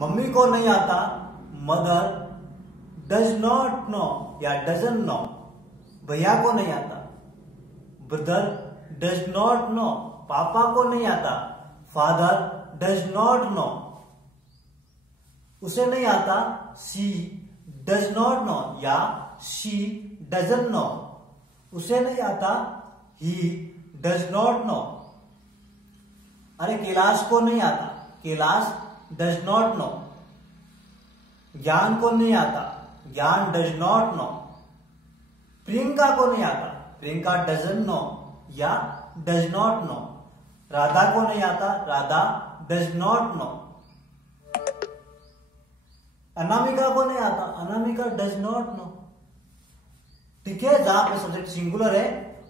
Mummy को नहीं आता, मदर डज नॉट नो या डजन नो। भैया को नहीं आता, ब्रदर डज नॉट नो। पापा को नहीं आता, फादर डज नॉट नो। उसे नहीं आता, शी डज नॉट नो या शी डजन नो। उसे नहीं आता, ही डज नॉट नो। अरे कैलाश को नहीं आता, कैलाश डज नॉट नो। ज्ञान को नहीं आता, ज्ञान डज नॉट नो। प्रियंका को नहीं आता, प्रियंका डजन नो या डज नॉट नो। राधा को नहीं आता, Radha does not no. Anamika को नहीं आता, अनामिका डज नॉट नो। ठीक है, जहां पे सब्जेक्ट सिंगुलर है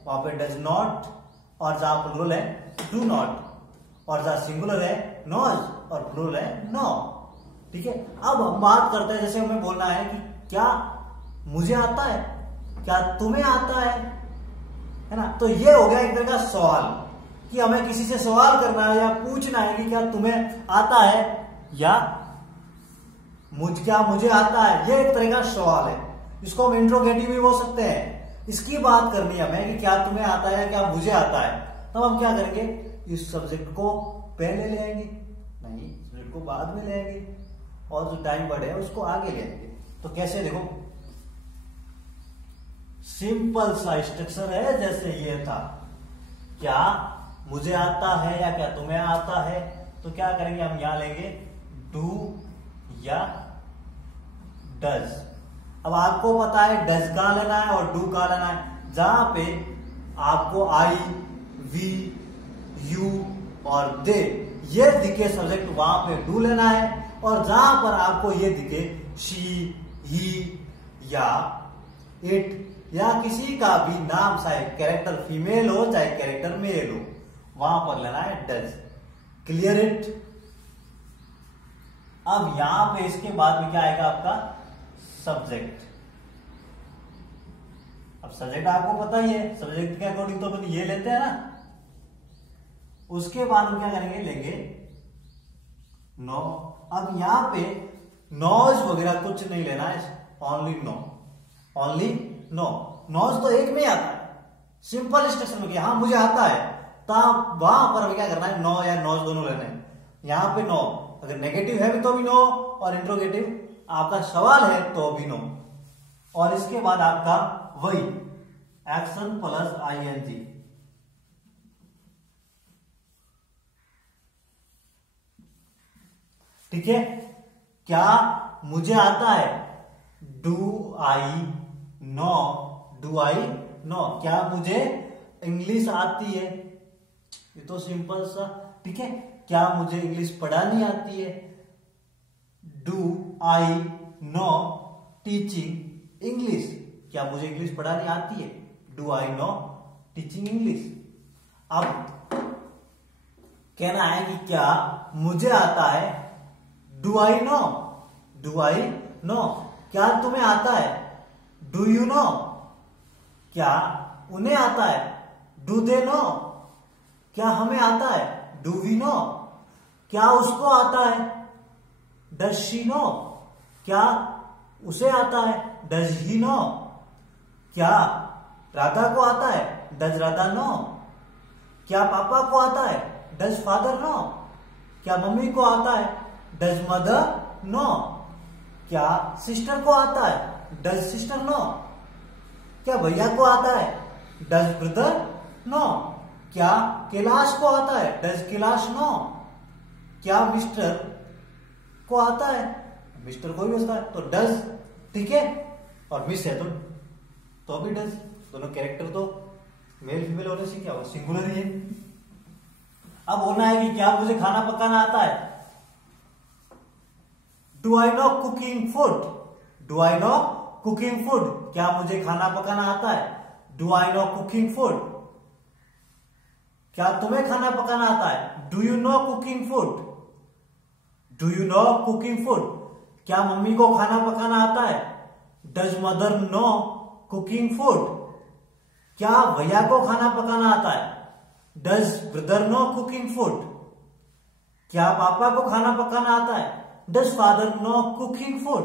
वहां पे डज नॉट, और जहां प्लूरल है डू नॉट, और जहां सिंगुलर है नोज और प्लूरल है नो। ठीक है, अब हम बात करते हैं, जैसे हमें बोलना है कि क्या मुझे आता है, क्या तुम्हें आता है ना। तो ये हो गया एक तरह का सवाल कि हमें किसी से सवाल करना है या पूछना है कि क्या तुम्हें आता है या क्या मुझे आता है। ये एक तरह का सवाल है, इसको हम इंट्रोगेटिव भी बोल सकते हैं। इसकी बात करनी है हमें कि क्या तुम्हें आता है या क्या मुझे आता है। तब हम क्या करेंगे, इस सब्जेक्ट को पहले ले आएंगे, नहीं सब्जेक्ट को बाद में ले आएंगे, और जो टाइम वर्ड है उसको आगे ले आएंगे। तो कैसे, देखो सिंपल सा स्ट्रक्चर है, जैसे ये था, क्या मुझे आता है या क्या तुम्हें आता है। तो क्या करेंगे, हम यहां लेंगे डू या डज। अब आपको पता है डज कहां लेना है और डू कहां लेना है। जहां पे आपको आई, वी, यू और दे ये दिखे सब्जेक्ट, वहां पे डू लेना है, और जहां पर आपको ये दिखे शी, ही या इट या किसी का भी नाम, चाहे कैरेक्टर फीमेल हो चाहे कैरेक्टर मेल हो, वहां पर लेना है डज। Clear it. अब यहां पे इसके बाद में क्या आएगा आपका सब्जेक्ट। अब सब्जेक्ट आपको पता ही है, सब्जेक्ट के अकॉर्डिंग तो अपन ये लेते हैं ना। उसके बाद हम क्या करेंगे, लेंगे नो। अब यहां पे नॉज वगैरह कुछ नहीं लेना है, ओनली नो, ओनली नो। नॉज तो एक में आता है, सिंपल स्ट्रक्चर में किया, हाँ मुझे आता है, तब वहां पर हमें क्या करना है, नो या नॉज दोनों लेने हैं। यहां पे नो, अगर नेगेटिव है भी तो भी नो, और इंट्रोगेटिव आपका सवाल है तो भी नो। और इसके बाद आपका वही एक्शन प्लस आईएनजी। ठीक है, क्या मुझे आता है, do I no, do I no. क्या मुझे इंग्लिश आती है, ये तो सिंपल सा। ठीक है, क्या मुझे इंग्लिश पढ़ानी आती है, do I know teaching English. क्या मुझे इंग्लिश पढ़ानी आती है, do I know teaching English. अब कहना है कि क्या मुझे आता है, do I no, do I no. क्या तुम्हें आता है, डू यू नो। क्या उन्हें आता है, डू दे नो। क्या हमें आता है, डू वी नो। क्या उसको आता है, डज शी नो। क्या उसे आता है, डज ही नो। क्या राधा को आता है, डज राधा नो। क्या पापा को आता है, डज फादर नो। क्या मम्मी को आता है, डज मदर नो। क्या सिस्टर को आता है, डज सिस्टर नो। क्या भैया को आता है, डज ब्रदर नो। क्या कैलाश को आता है, डज कैलाश नो। क्या मिस्टर को आता है, मिस्टर कोई भी होता है तो डज। ठीक है, और मिस है तो भी डज। दोनों कैरेक्टर तो मेल फीमेल होने से क्या हो, सिंगुलर ही है। अब बोलना है कि क्या मुझे खाना पकाना आता है, do I know cooking food. Do I know cooking food. क्या मुझे खाना पकाना आता है, do I know cooking food. क्या तुम्हें खाना पकाना आता है, do you know cooking food. Do you know cooking food. क्या मम्मी को खाना पकाना आता है, does mother know cooking food. क्या भैया को खाना पकाना आता है, does brother know cooking food. क्या पापा को खाना पकाना आता है, does father know cooking food?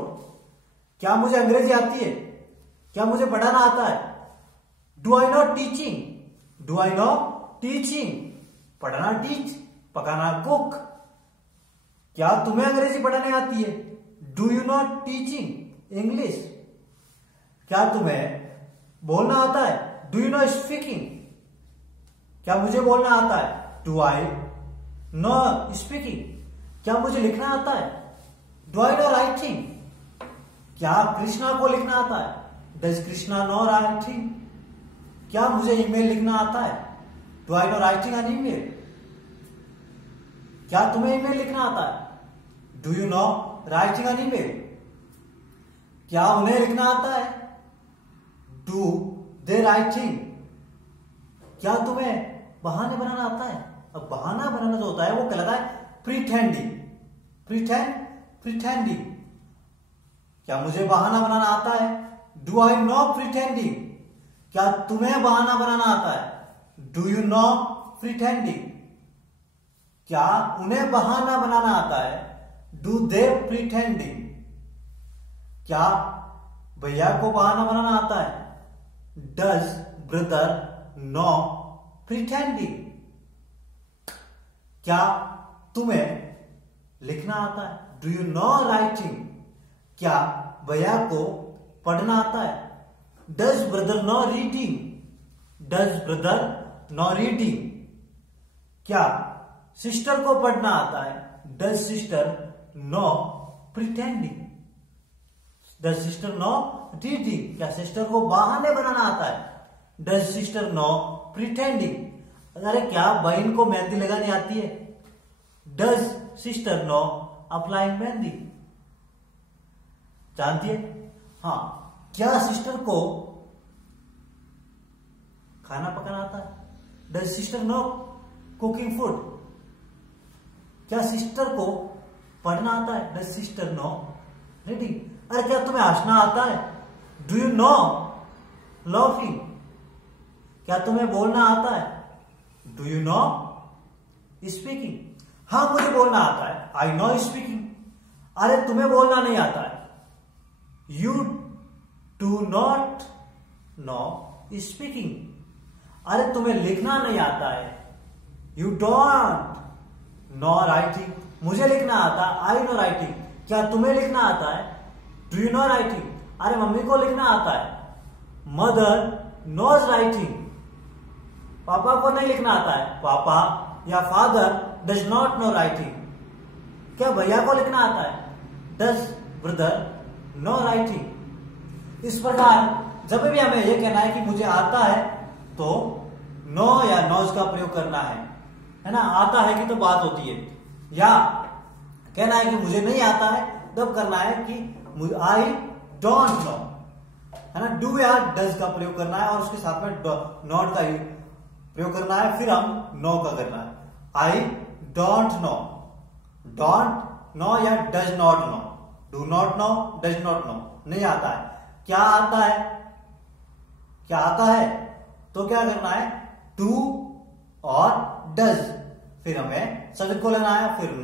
क्या मुझे अंग्रेजी आती है? क्या मुझे पढ़ाना आता है? Do I know teaching? Do I know teaching? पढ़ना टीच, पकाना कुक। क्या तुम्हें अंग्रेजी पढ़ाने आती है? Do you know teaching English? क्या तुम्हें बोलना आता है? Do you know speaking? क्या मुझे बोलना आता है? Do I know speaking? क्या मुझे लिखना आता है? Do I know writing? क्या कृष्णा को लिखना आता है? Does Krishna know writing? क्या मुझे ईमेल लिखना आता है? Do I know writing an email? क्या तुम्हें ईमेल लिखना आता है? Do you know writing an email? क्या उन्हें लिखना आता है? Do they writing? क्या तुम्हें बहाने बनाना आता है? अब बहाना बनाना जो होता है वो कहलाता है प्रिटेंडिंग। प्रिटेंडिंग। क्या मुझे बहाना बनाना आता है? Do I know pretending? क्या तुम्हें बहाना बनाना आता है? Do you know pretending? क्या उन्हें बहाना बनाना आता है? Do they pretending? क्या भैया को बहाना बनाना आता है? Does brother know pretending? क्या तुम्हें लिखना आता है? Do you know writing? क्या भैया को पढ़ना आता है? Does brother know reading? Does brother know reading? क्या सिस्टर को पढ़ना आता है? Does sister know pretending? Does sister know reading? क्या सिस्टर को बहाने बनाना आता है? Does sister know pretending? अरे क्या बहन को मेहंदी लगानी आती है? Does sister know applying mehndi? जानती है? हाँ। क्या सिस्टर को खाना पकाना आता है? Does sister know cooking food? क्या सिस्टर को पढ़ना आता है? Does sister know reading? अरे क्या तुम्हें हंसना आता है? Do you know laughing? क्या तुम्हें बोलना आता है? Do you know speaking? हाँ मुझे बोलना आता है, आई नो स्पीकिंग। अरे तुम्हें बोलना नहीं आता है, you do not know speaking. अरे तुम्हें लिखना नहीं आता है, यू डोंट नो राइटिंग। मुझे लिखना आता है, आई नो राइटिंग। क्या तुम्हें लिखना आता है? Do you know writing? अरे मम्मी को लिखना आता है, मदर नोज राइटिंग। पापा को नहीं लिखना आता है, पापा या father does not know writing. क्या भैया को लिखना आता है? Does brother know writing. इस प्रकार जब भी हमें यह कहना है कि मुझे आता है तो नो या नोज का प्रयोग करना है ना। आता है कि तो बात होती है, या कहना है कि मुझे नहीं आता है तब करना है कि आई डोंट नो, है ना। डू या डज का प्रयोग करना है और उसके साथ में नॉट का प्रयोग करना है, फिर हम नो का करना है। I don't know, don't know या does not know, do not know, does not know. नहीं आता है। क्या आता है? क्या आता है तो क्या करना है? डू और डज, फिर हमें सब्जेक्ट को लेना है, फिर नो